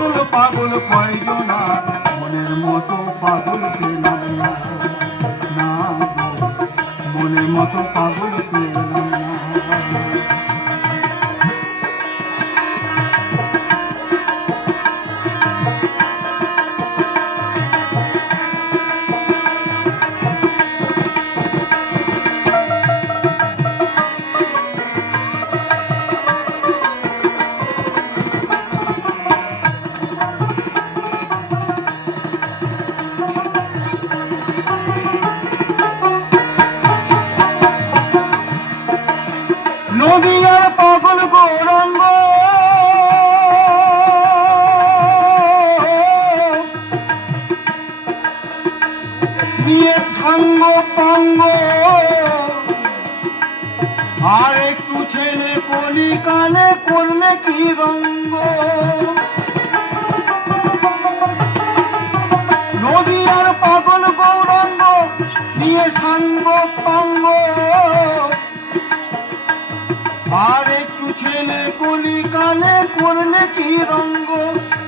আসল পাগল কয়জন আর মনের মতো পাগল পেলাম না, না গো, মনের মতো পাগল পেলাম না। নদিয়ার পাগল গৌরাঙ্গ বিয়ের সাঙ্গ পাঙ্গ আর একটু ছেলে কলি কানে করলে কি রঙ্গ। নদিয়ার পাগল গৌরাঙ্গ বিয়ে সাঙ্গ পাঙ্গ আর একটু ছেলে কলি কানে করলে কি রঙ্গ।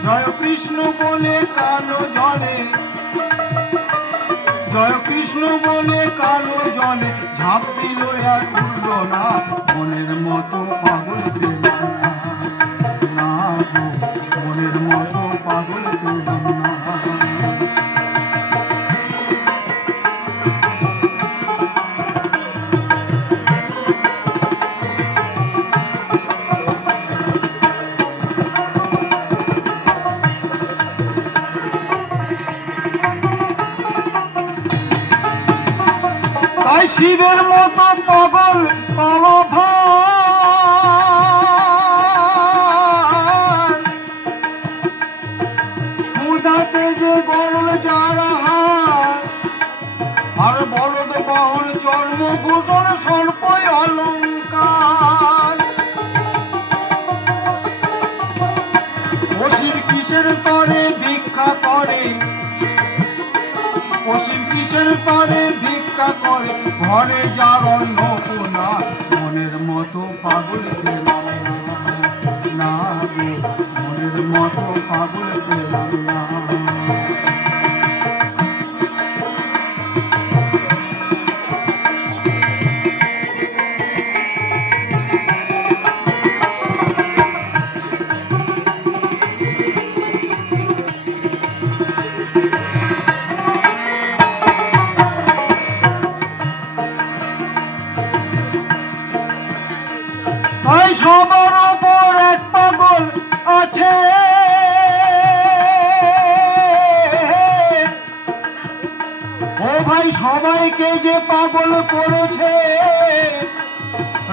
জয় কৃষ্ণ বলে কালো জলে, জয় কৃষ্ণ বলে কালো জলে ঝাঁপ দিল আর উঠল না, মনের মতো পাগল পেলাম না, না গো, মনের মতো পাগল পেলাম না। তাই শিবের মতো পাগল পাওয়া ভার, ক্ষুধাতে যে গরল যারা আর বলদ বাহন চর্মভূষণ স্বল্প অলঙ্কার। অসির কিসের তরে ভিক্ষা করে, অসীম কিসের তরে ভিক্ষা করে ঘরে যার অন্নপূর্ণা, মনের মতো পাগল পেলাম না, না গো, মনের মতো পাগল পেলাম না। তাই সবার ওপর এক পাগল আছে, ও ভাই সবাইকে যে পাগল করেছে,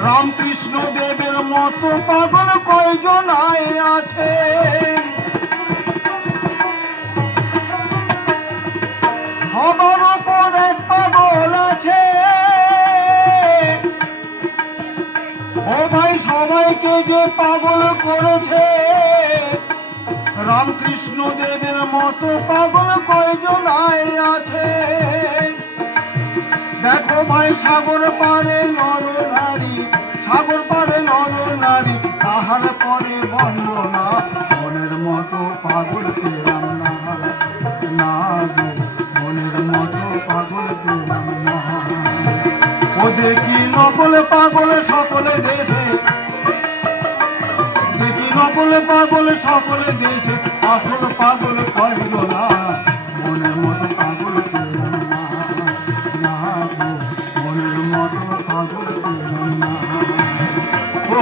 রামকৃষ্ণ দেবের মতো পাগল কয়জন আছে। সবার ওপর এক পাগল আছে, ও ভাই সবাইকে যে পাগল করেছে, রামকৃষ্ণ দেবের মতো পাগল কয়জন আছে। দেখো ভাই সাগর পারে নর নারী, সাগর পারে নর নারী তাহার পরে বন্দনা, মনের মতো পাগল পেলাম না, না গো, মনের মতো পাগল পেলাম না। ও দেখি নকল পাগল সকলে দেশে, দেখি নকল পাগল সকলে দেশে, আসল পাগল কয়জন আর মনের মতো পাগল পেলাম না, না গো, মনের মতো পাগল পেলাম না। ও